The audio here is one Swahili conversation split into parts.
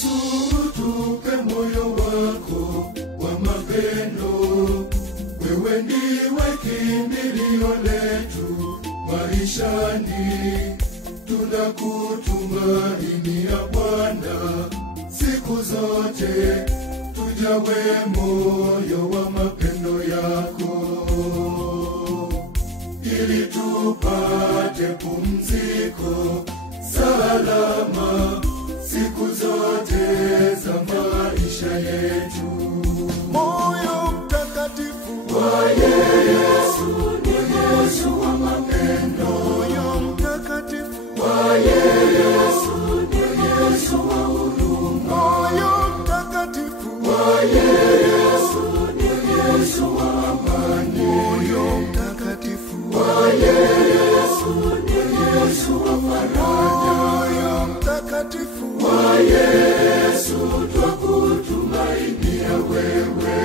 Yesu, tupe moyo wako wa mapendo. Wewe ndiwe kimbilio letu maishani. Tunakutumainia Bwana siku zote. Tujawe moyo wa mapendo yako, ili tupate pumziko salama siku zote za maisha yetu. Moyo mtakatifu wa Yesu ni Yesu wa mapendo. Moyo mtakatifu wa Yesu ni Yesu wa huruma. Moyo mtakatifu wa Yesu ni Yesu wa amani. Moyo mtakatifu wa Yesu ni Yesu wa faraja. Moyo mtakatifu wa Yesu twakutumainia wewe.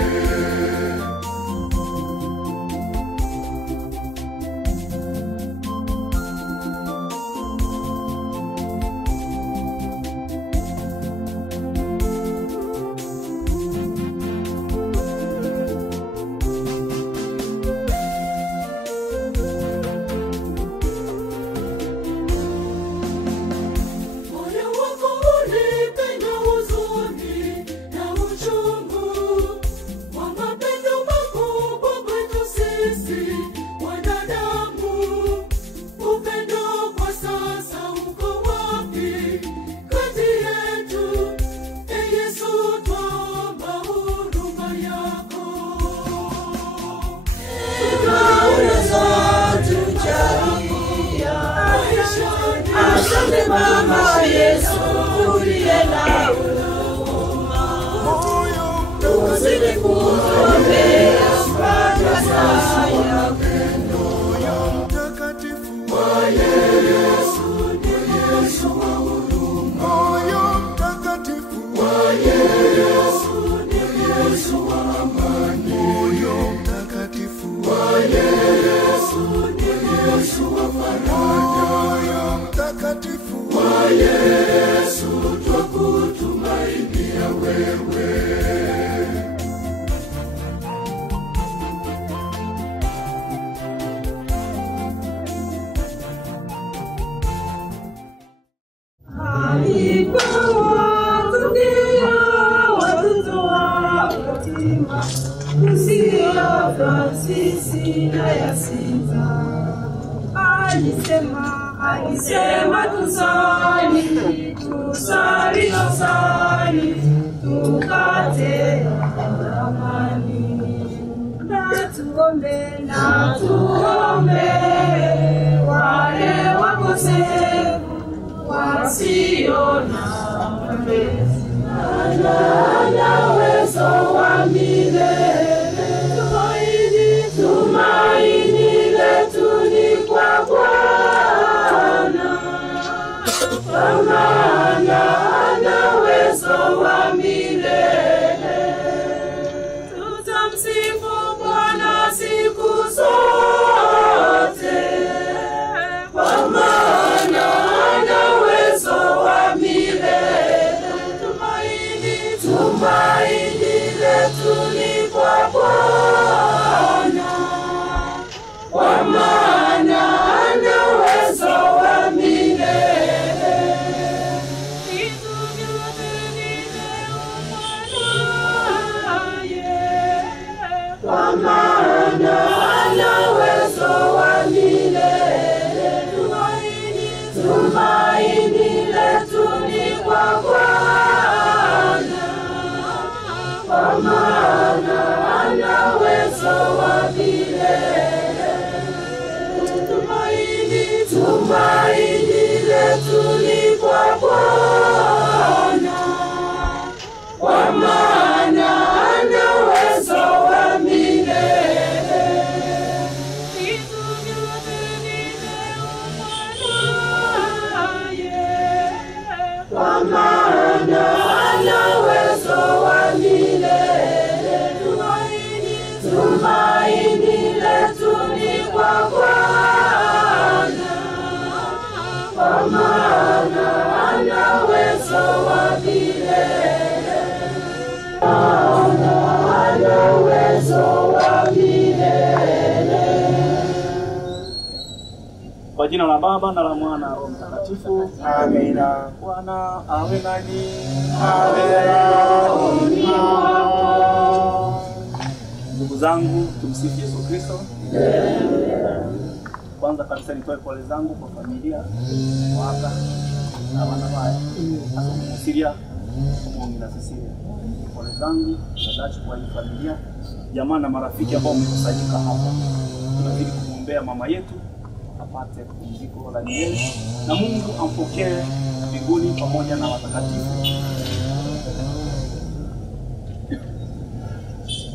Mama Yesu ulienda huruma, tuzidi kuombea kwa saya. Moyo mtakatifu wa Yesu ni Yesu wa huruma. Moyo mtakatifu wa Yesu ni Yesu wa amani. Moyo mtakatifu wa Yesu ni Yesu wa faraja. Moyo mtakatifu wa Yesu twakutumainia wewe. Alisema tusali tukate amani. Na tuombe wale wakosefu wasiona mapenzi. Na uwezo wa milele, tumaini letu ni kwa Bwana, kwa maana ana uwezo wa milele. Tutamsifu Bwana siku zote, kwa maana ana uwezo wa milele. Tumaini Kwa jina la Baba na la Mwana na Roho Mtakatifu. Amina. Bwana awe nanyi. Ndugu zangu, tumsifu Yesu Kristo. Kwanza kabisa nitoe pole zangu kwa familia, waka na wanawaya. Asimusiria kuongea Cecilia. Pole zangu za kwa hii familia, jamaa na marafiki ambao wamekusanyika hapa. Tunazidi kumwombea mama yetu apate pumziko la milele na Mungu ampokee mbinguni pamoja na watakatifu.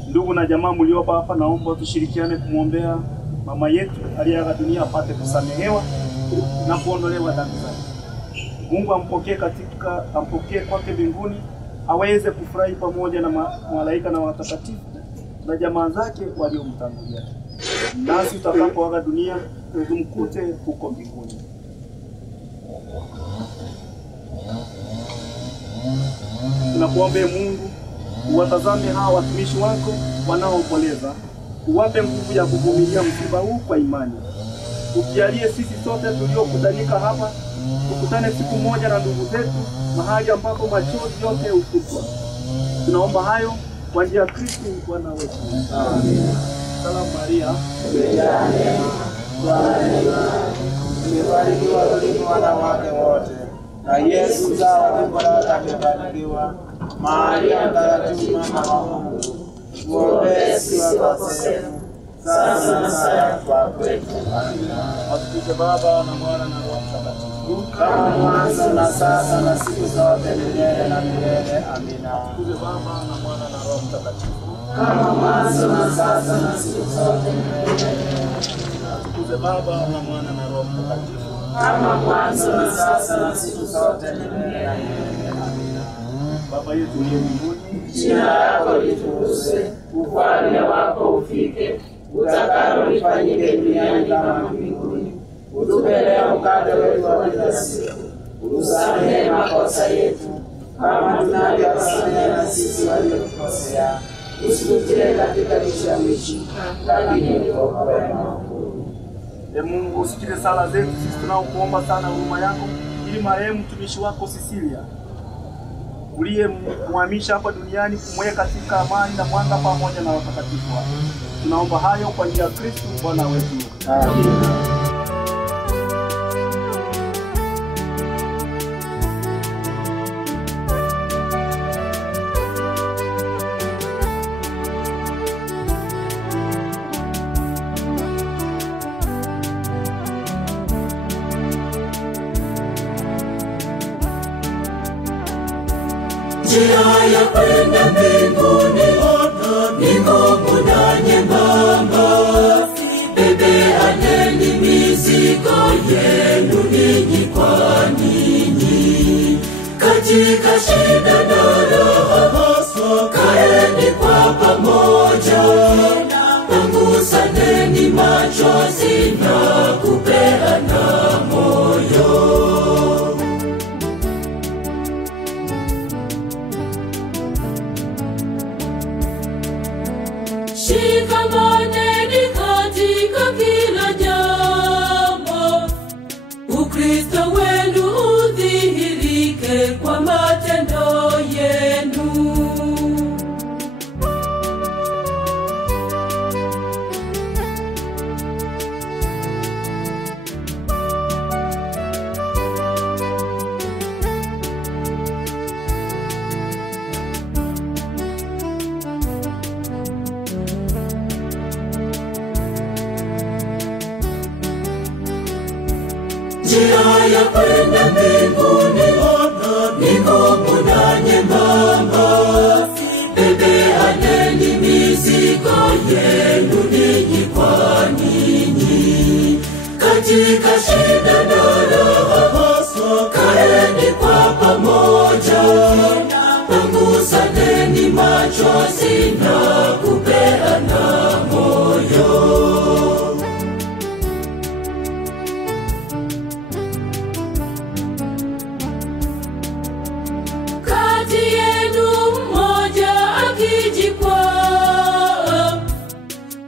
Ndugu na jamaa mliopo hapa, naomba tushirikiane kumwombea mama yetu aliyeaga dunia apate kusamehewa na kuondolewa dhambi zake. Mungu ampokee kwake mbinguni, aweze kufurahi pamoja na malaika na watakatifu na jamaa zake waliomtangulia. Nasi tutakapoaga dunia tumkute huko mbinguni. Tunakuomba Mungu, uwatazame hawa watumishi wako wanaoomboleza, uwape nguvu ya kuvumilia msiba huu kwa imani. Ukijalie sisi sote tuliokutanika hapa tukutane siku moja na ndugu zetu mahali ambapo machozi yote hufutwa. Tunaomba hayo kwa njia ya Kristo Bwana wetu. Amen. Salamu Maria, umejaa neema, Bwana ni nawe. Umebarikiwa kuliko wanawake wote, na Yesu mzao wa tumbo lako amebarikiwa. Maria mtakatifu, mama wa Mungu, tuombee sisi wakosefu, sasa na saa ya kufa kwetu. Amina. Atukuzwe Baba na Mwana na Roho Mtakatifu, kama mwanzo na sasa na siku zote milele na milele. Amina. Atukuzwe Baba na Mwana na Roho Mtakatifu, kama mwanzo na sasa na siku zote milele. Atukuzwe Baba na Mwana na Roho Mtakatifu, kama mwanzo na sasa na siku zote milele na milele. Amina. Baba yetu uliye mbinguni, jina lako litukuzwe, ufalme wako ufike, utakalo lifanyike duniani kama mbinguni. Utupe leo mkate wetu wa kila siku, utusamehe makosa yetu kama tunavyowasamehe na sisi waliotukosea, usitutie katika kishawishi, lakini utuokoe maovu. Mungu, usikize sala zetu sisi tunaokuomba sana huruma yako, ili marehemu mtumishi wako Cecilia uliyemhamisha hapa duniani kumweka katika amani na mwanga pamoja na watakatifu wako. Tunaomba hayo kwa njia ya Kristo Bwana wetu. Amina. Njia ya kwenda mbinguni ni ngumu na nyembamba. Bebeaneni mizigo yenu ninyi kwa ninyi. Katika shida na raha kaeni kwa pamoja. Pangusaneni machozi na kupeana moyo. Shikamaneni katika kila jambo, Ukristo wenu udhihirike kwa matendo yenu. Njia ya kwenda mbinguni ni ngumu na nyembamba. Bebeaneni mizigo yenu ninyi kwa ninyi. Katika shida na raha kaeni kwa pamoja. Pangusaneni machozi na kupeana moyo.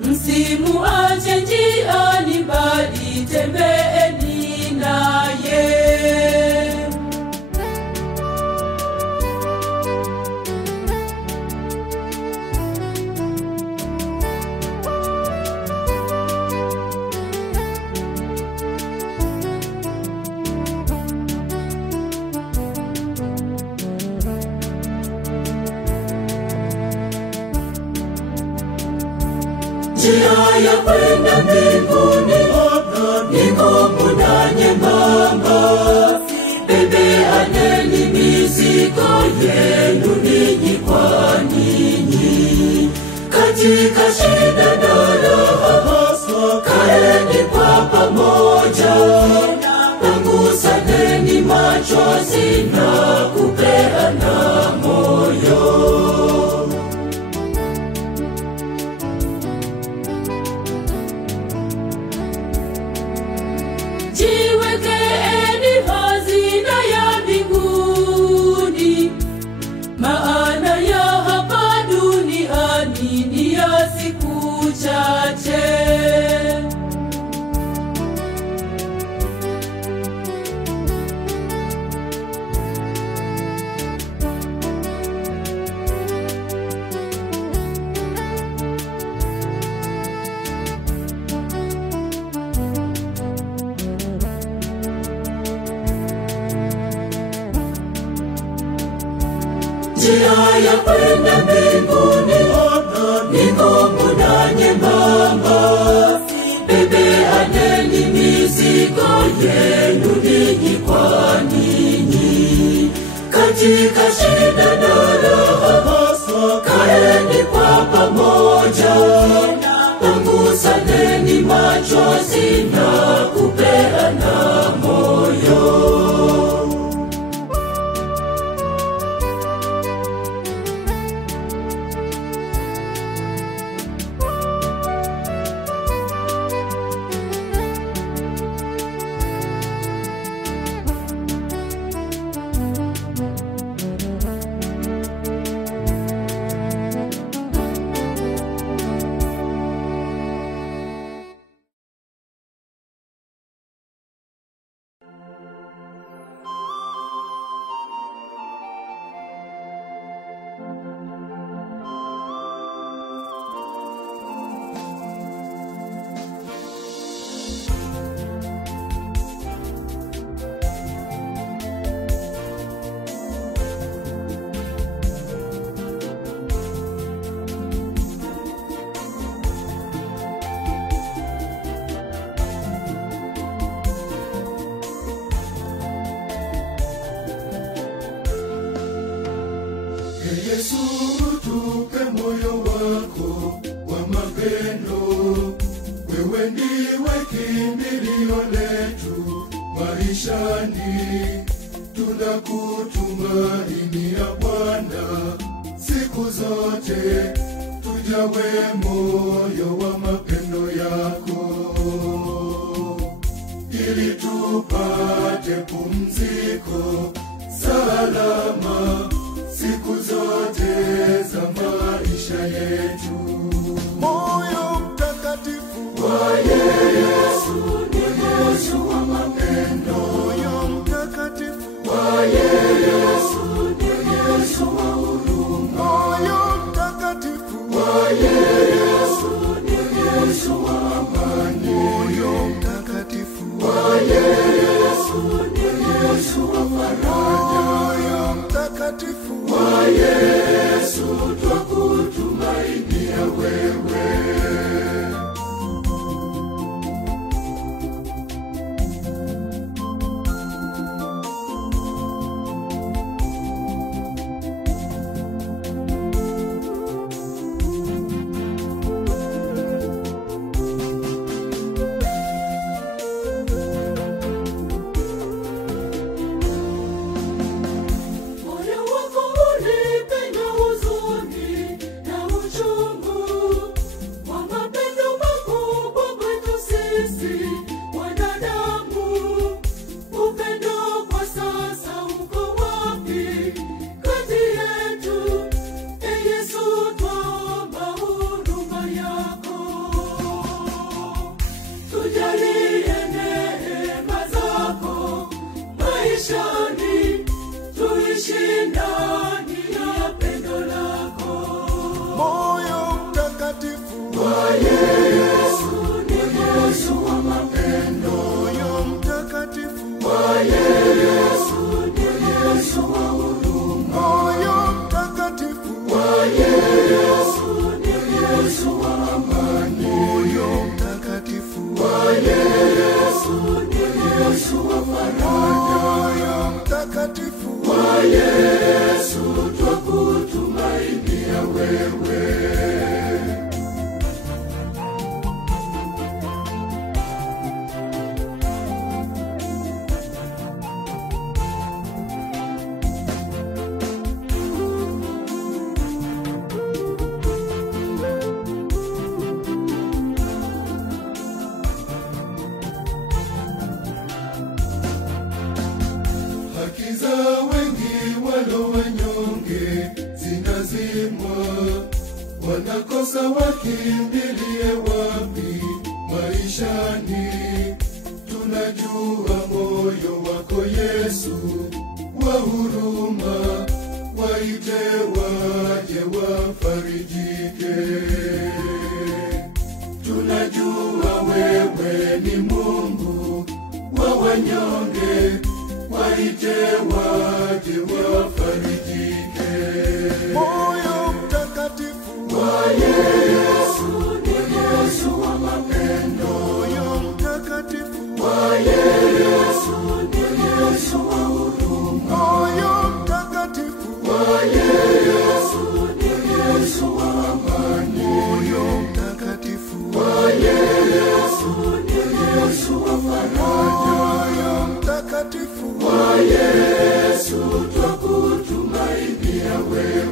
Msimuache njiani, bali tembeeni Njia ya kwenda mbinguni ni ngumu na nyembamba. Bebeaneni mizigo yenu ninyi kwa ninyi. Katika shida na raha kaeni kwa pamoja. Pangusaneni machozi na kupeana moyo. Jiwekeeni hazina ya mbinguni, maana ya hapa duniani ni ya siku chache. Njia ya kwenda mbinguni ni ngumu na nyembamba. Bebeaneni mizigo yenu ninyi kwa ninyi. Katika shida na raha kaeni kwa pamoja. Pangusaneni machozi na kupeana moyo. Yesu, tupe moyo wako wa mapendo. Wewe ndiwe kimbilio letu maishani. Tunakutumainia Bwana siku zote. Tujawe moyo wa mapendo yako, ili tupate pumziko salama siku zote za maisha yetu. Moyo mtakatifu wa Yesu ni Yesu wa mapendo. Moyo mtakatifu wa Yesu ni Yesu wa huruma. Moyo mtakatifu wa Yesu ni Yesu wa amani. Moyo mtakatifu wa Yesu ni Yesu wa faraja. Moyo mtakatifu wa Yesu twakutumainia wewe. Moyo wako unipe wanakosa wakimbilie wapi maishani. Tunajua moyo wako Yesu wa huruma, waite waje wafarijike. Tunajua wewe ni Mungu wa wanyonge, waite waje wafarijike. Moyo mtakatifu wa Yesu, ni Yesu wa mapendo. Moyo mtakatifu wa Yesu, ni Yesu wa huruma. Moyo mtakatifu wa Yesu, ni Yesu wa amani. Moyo mtakatifu wa Yesu, ni Yesu wa faraja. Moyo mtakatifu wa Yesu, twakutumainia wewe.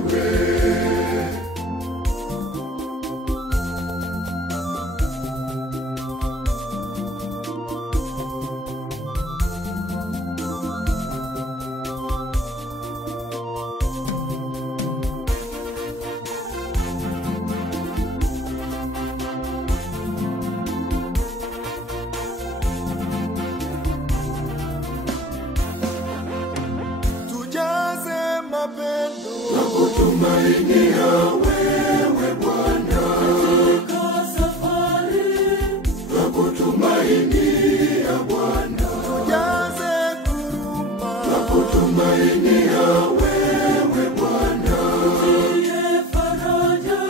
tujaze mapendo, Twakutumainia wewe Bwana katika safari. Twakutumainia Bwana, tujaze kuruma, twakutumainia wewe Bwana, Ndiye faraja.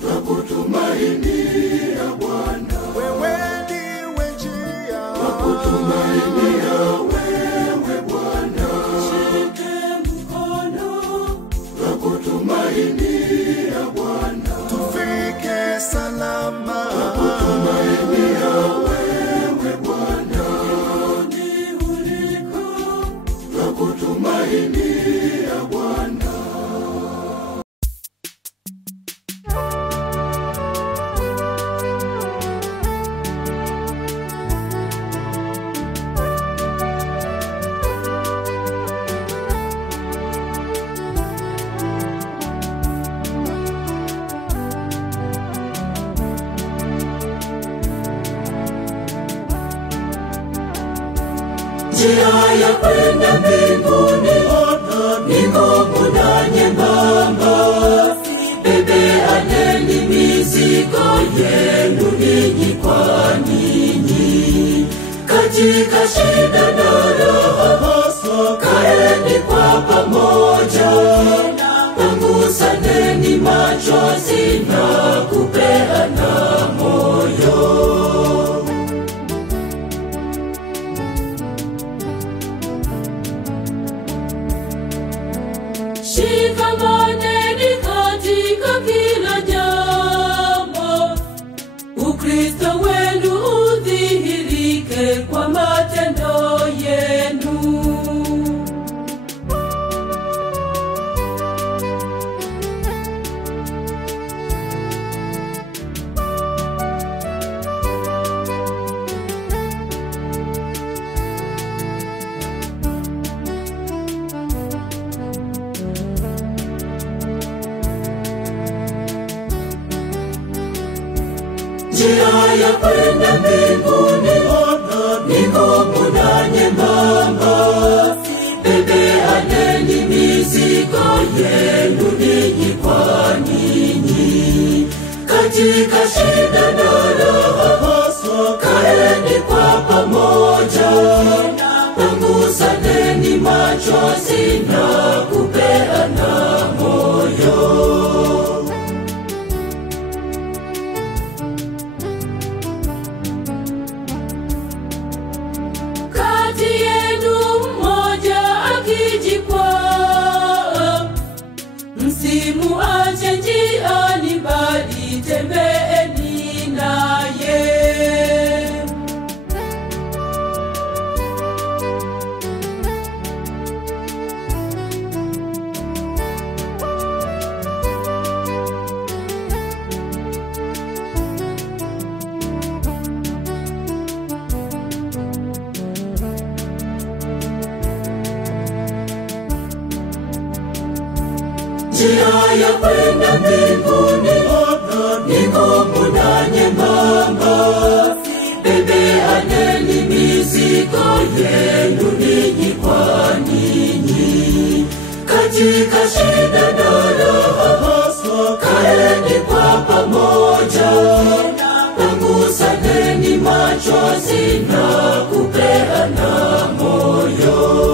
twakutumainia Bwana, wewe ndiwe njia, twakutumainia wewe Bwana, Shike mkono. twakutumainia Bwana, tufike salama, twakutumainia wewe Bwana, Rudi uliko. twakutumainia Bwana. Njia ya kwenda mbinguni ni ngumu na nyembamba. Bebeaneni mizigo yenu ninyi kwa ninyi. Katika shida na raha kaeni kwa pamoja. Pangusaneni machozi na kupeana moyo. Shikamaneni katika kila jambo. Ukristo wenu udhihirike kwa matendo yenu. Njia ya kwenda mbinguni ni ngumu na nyembamba. Bebeaneni mizigo yenu ninyi kwa ninyi. Katika shida na raha kaeni kwa pamoja. Pangusaneni machozi na kupeana moyo. Kati yenu mmoja akijikwaa, msimuache njiani, bali tembeeni naye. Njia ya kwenda mbinguni ni ngumu na nyembamba. Bebeaneni mizigo yenu ninyi kwa ninyi. Katika shida na raha kaeni kwa pamoja. Pungusaneni machozi na kupeana moyo.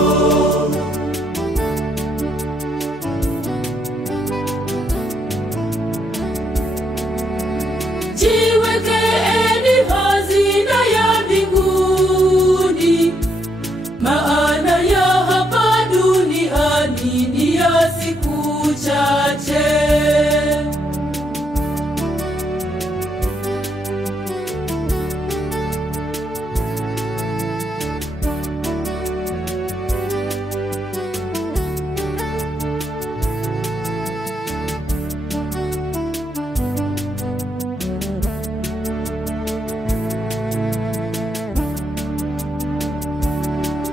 Jiwekeeni hazina ya mbinguni, maana ya hapa duniani ni ya siku chache.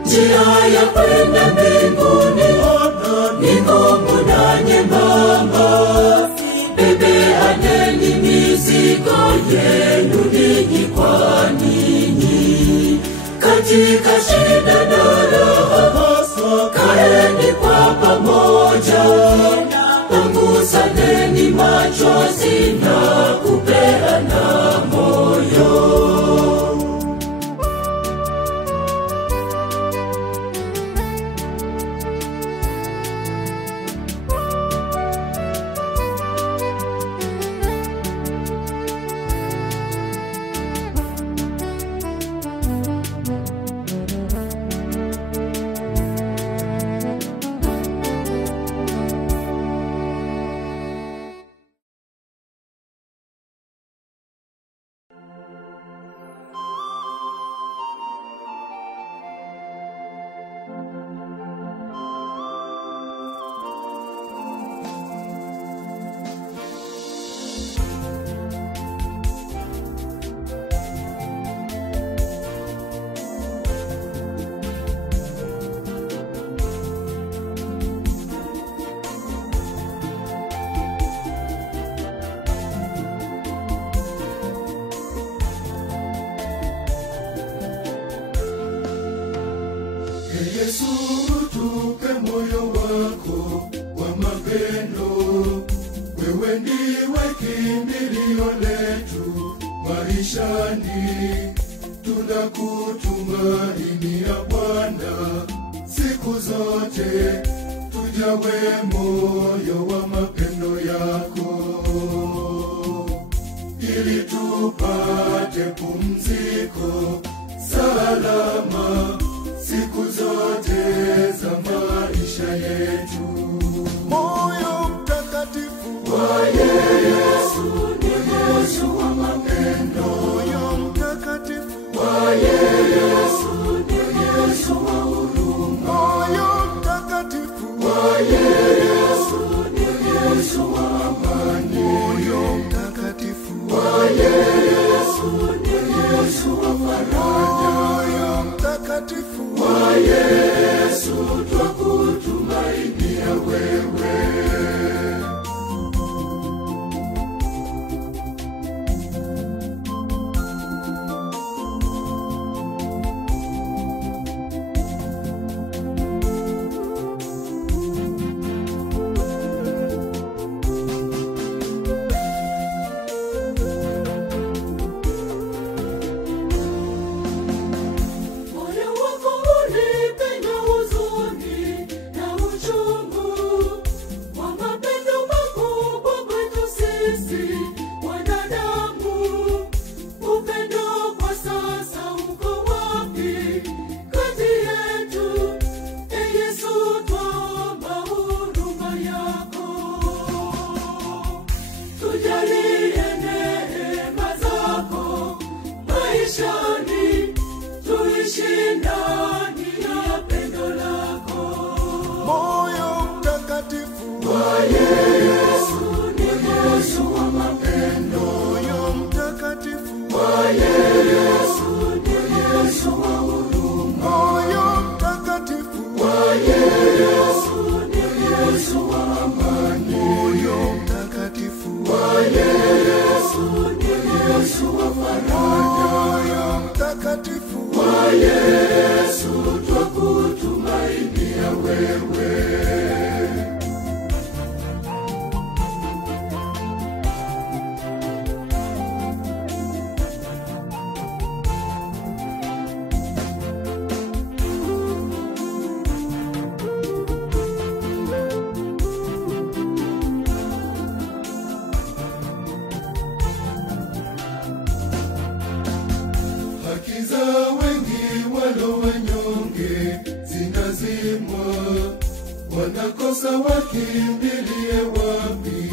Njia ya kwenda mbinguni ni ngumu na nyembamba. Bebeaneni mizigo yenu ninyi kwa ninyi. Katika shida na raha kaeni kwa pamoja. Pungusaneni machozi na kupeana moyo. Yesu, tupe moyo wako wa mapendo. Wewe ndiwe kimbilio letu maishani. Tunakutumainia Bwana siku zote. Tujawe moyo wa mapendo yako, ili tupate pumziko salama siku zote za maisha yetu. Moyo mtakatifu wa Yesu ni Yesu wa mapendo. Moyo mtakatifu wa Yesu ni Yesu wa huruma. Moyo mtakatifu wa Yesu ni Yesu wa amani. Moyo mtakatifu wa Yesu ni Yesu wa faraja. Moyo mtakatifu wa Yesu twakutumainia wewe. Yesu twakutumainia wewe. Haki za wengi walo wanyonge zinazimwa, wanakosa wakimbilie wapi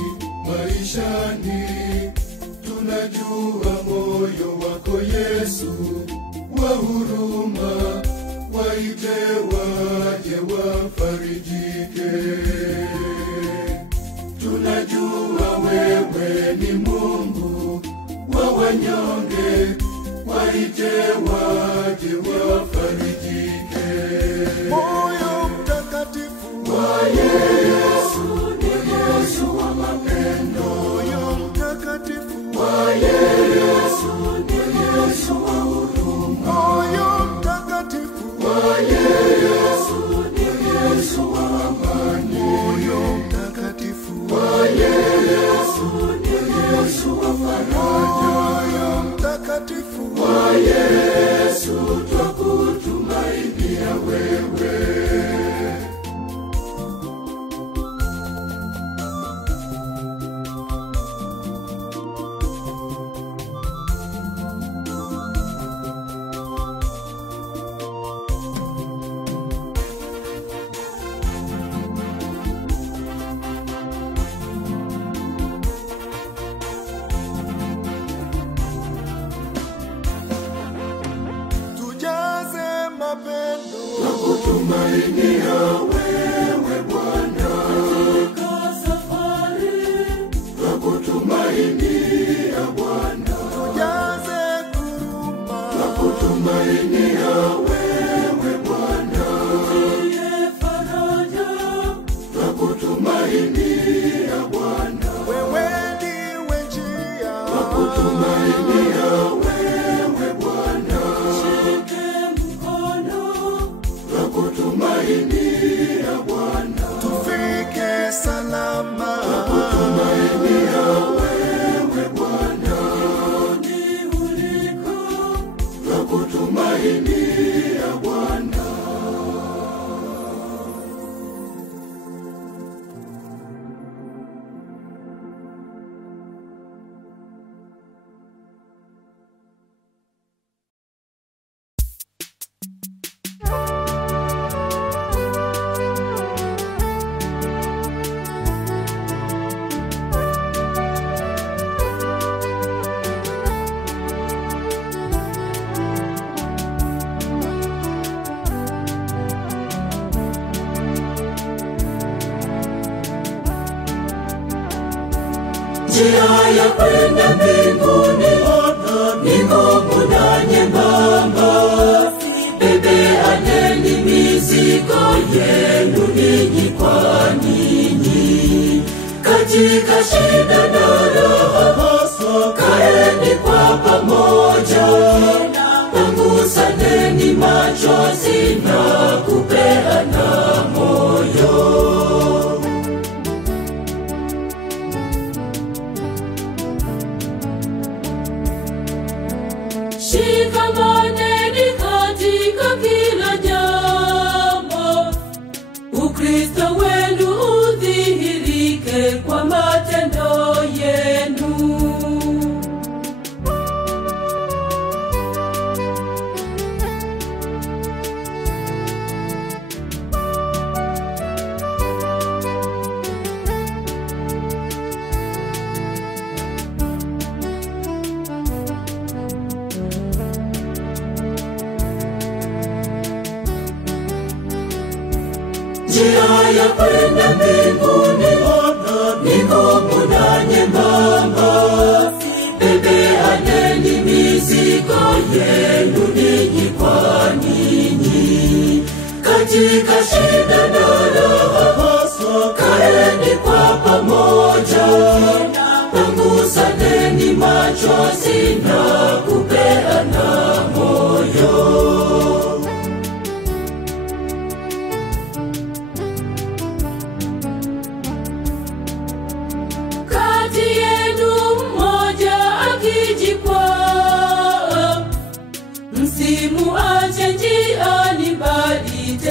maishani. Tunajua moyo wako Yesu wa huruma, waite waje wafarijike. Tunajua wewe ni Mungu wa wanyonge, waite waje wafarijike. Moyo mtakatifu wa Yesu, Yesu wa mapendo. Moyo mtakatifu wa Yesu, Yesu wa huruma. Moyo mtakatifu wa Yesu, Yesu wa amani. Moyo mtakatifu wa Yesu, Yesu wa faraja. Moyo mtakatifu wa Yesu twakutumainia wewe. Tujaze mapendo na kutumainia wewe Bwana. Katika safari na kutumainia Bwana. Tujaze kuruma na kutumainia wewe Bwana. Tutie faraja na kutumainia Bwana. Wewe ndiwe njia na kutumainia wewe Bwana. Shike mkono na kutumainia Bwana. Tufike salama na kutumainia wewe Bwana. Ni uliko na kutumainia Bwana. Njia ya kwenda mbinguni ni ngumu na nyembamba. Bebeaneni mizigo yenu ninyi kwa ninyi. Katika shida na raha kaeni kwa pamoja. Pangusaneni machozi na kupeana moyo. Shikamaneni katika kila jambo. Ukristo wenu udhihirike kwa matendo yenu. Njia ya kwenda mbinguni ni ngumu na nyembamba. Bebeaneni mizigo yenu ninyi kwa ninyi. Katika shida na raha kaeni kwa pamoja. Pangusaneni machozi na kupeana moyo.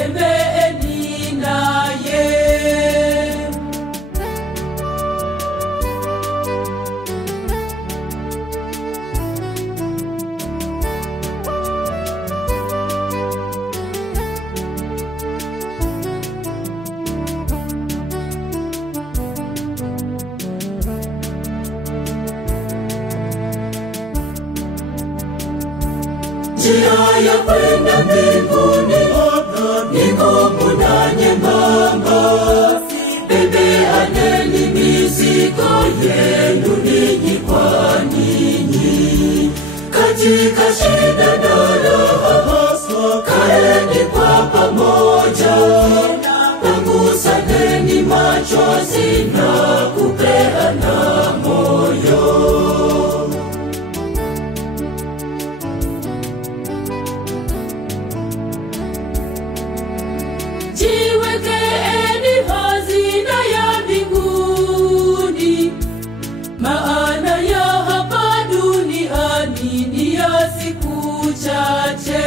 tembeeni naye. Njia ya kwenda mbinguni ni ngumu na nyembamba. Bebeaneni mizigo yenu ninyi kwa ninyi. Katika shida na raha kaeni kwa pamoja. Pangusaneni machozi na kupeana moyo. Jiwekeeni hazina ya mbinguni, maana ya hapa duniani ni ya siku chache.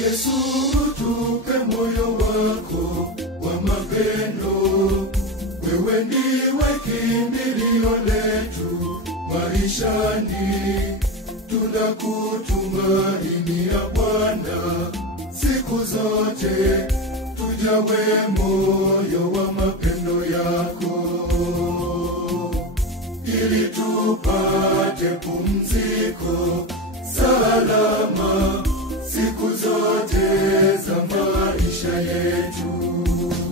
Yesu, tupe moyo wako wa mapendo. Wewe ndiwe kimbilio letu maishani. Tunakutumainia Bwana siku zote. Tujawe moyo wa mapendo yako, ili tupate pumziko salama siku zote za maisha yetu.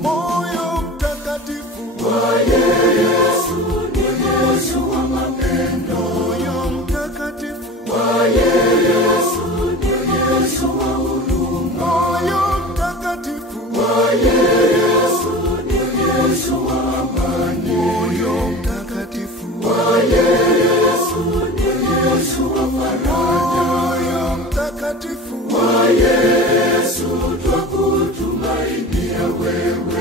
Moyo mtakatifu wa Yesu ni Yesu wa mapendo. Moyo mtakatifu wa Yesu, Yesu wa huruma. Moyo mtakatifu wa Yesu, Yesu wa amani. Moyo mtakatifu wa Yesu, Yesu wa faraja. Moyo mtakatifu wa Yesu, twakutumainia wewe.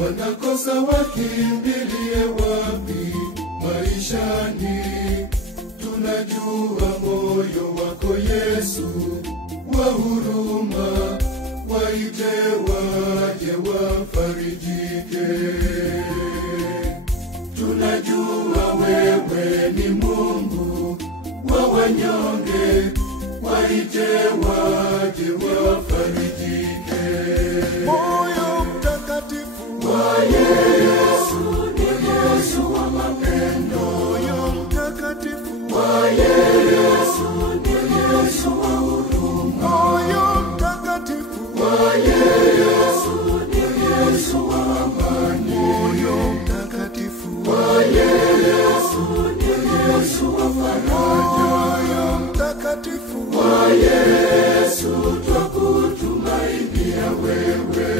Wanakosa wakimbilie wapi maishani? Tunajua moyo wako Yesu wa huruma, waite waje wafarijike. Tunajua wewe ni Mungu wa wanyonge, waite waje wafarijike. Moyo mtakatifu wa Yesu, Yesu wa mapendo. Moyo mtakatifu wa Yesu, Yesu wa huruma. Moyo mtakatifu wa Yesu, Yesu wa amani. Moyo mtakatifu wa Yesu, Yesu wa faraja. Moyo mtakatifu wa Yesu, twakutumainia wewe.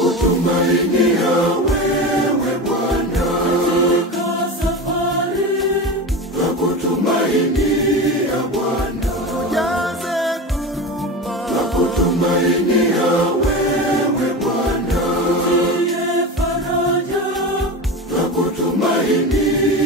Nakutumainia wewe Bwana katika safari, nakutumainia Bwana tujaze kuruma. Nakutumainia wewe Bwana utie faraja, nakutumainia